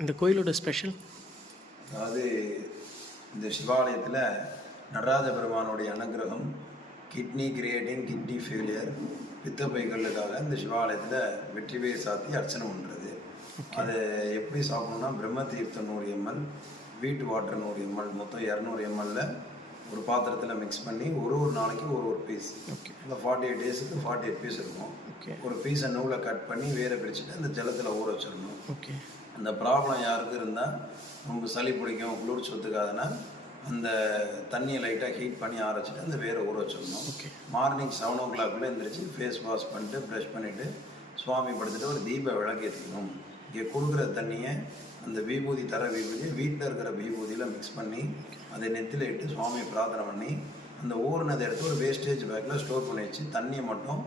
இந்த கோயிலோட ஸ்பெஷல் அதாவது இந்த சிவாலயத்தில் நடராஜ பெருமானுடைய அனுகிரகம் கிட்னி கிரியேட்டின் கிட்னி ஃபெயிலியர் பித்தப்பைகளுக்காக இந்த சிவாலயத்தில் வெற்றி பேர் சாத்தி அர்ச்சனை பண்ணுறது அதை எப்படி சாப்பிடணும்னா பிரம்ம தீர்த்தம் நூறு எம்எல் வீட்டு வாட்டர் நூறு எம்எல் மொத்தம் இரநூறு எம்எல்ல ஒரு பாத்திரத்தில் மிக்ஸ் பண்ணி ஒரு ஒரு நாளைக்கு ஒரு ஒரு பீஸ் ஓகே இந்த ஃபார்ட்டி எயிட் டேஸுக்கு ஃபார்ட்டி எயிட் பீஸ் இருக்கும். ஓகே ஒரு பீஸை நூலை கட் பண்ணி வேற பிரிச்சுட்டு அந்த ஜலத்தில் ஊற வச்சிடணும். ஓகே அந்த ப்ராப்ளம் யாருக்கு இருந்தால் ரொம்ப சளி பிடிக்கும் குளிர் சொத்துக்காதுன்னா அந்த தண்ணியை லைட்டாக ஹீட் பண்ணி ஆற வச்சுட்டு அந்த வேரை ஊற வச்சிடணும். ஓகே மார்னிங் செவன் ஓ கிளாக்குள்ளே எழுந்திரிச்சு ஃபேஸ் வாஷ் பண்ணிட்டு ப்ரஷ் பண்ணிவிட்டு சுவாமி படுத்துட்டு ஒரு தீப விளக்கு ஏற்றிக்கணும் இங்கே கொடுக்குற தண்ணியை அந்த விபூதி தர விபூதியை வீட்டில் இருக்கிற விபூதியில் மிக்ஸ் பண்ணி அதை நெத்தில இட்டு சுவாமி பிரார்த்தனை பண்ணி அந்த ஊறினதை எடுத்து ஒரு வேஸ்டேஜ் பேக்கில் ஸ்டோர் பண்ணி வச்சு தண்ணியை மட்டும்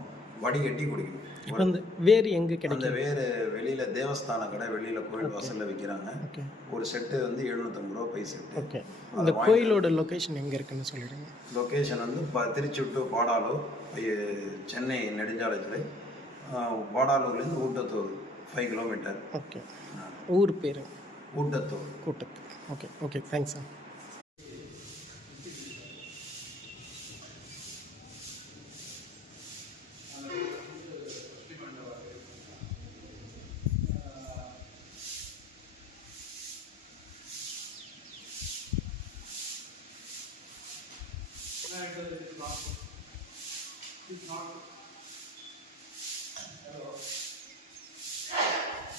வடிகட்டி குடிக்கணும். இப்போ அந்த வேர் எங்கே அந்த கிடைக்கும் வேறு வெளியில் தேவஸ்தான கடை வெளியில் கோயில் வாசலில் விற்கிறாங்க ஒரு செட்டு வந்து எழுநூத்தம்பது ரூபா பை செட்டு ஓகே இந்த கோயிலோட லொக்கேஷன் எங்கே இருக்குன்னு சொல்லிடுங்க. லொக்கேஷன் வந்து ப திருச்சி டு பாடாலூர் சென்னை நெடுஞ்சாலைத்துறை பாடாலூர்லேருந்து ஊட்டத்தூர். ಫೈವ್ ಕಿಲೋಮೀಟರ್ ಓಕೆ ಊರ ಪೇರು ಗುಡ್ಡತ್ತು ಕೂಟಕ್ಕೆ okay okay thanks sir Thank you.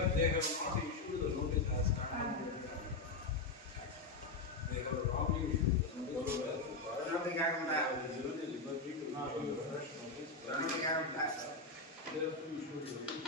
where they have not issued the notice as standard. They have wrongly issued the notice. They have given the liberty to issue a fresh notice. They have to issue the notice.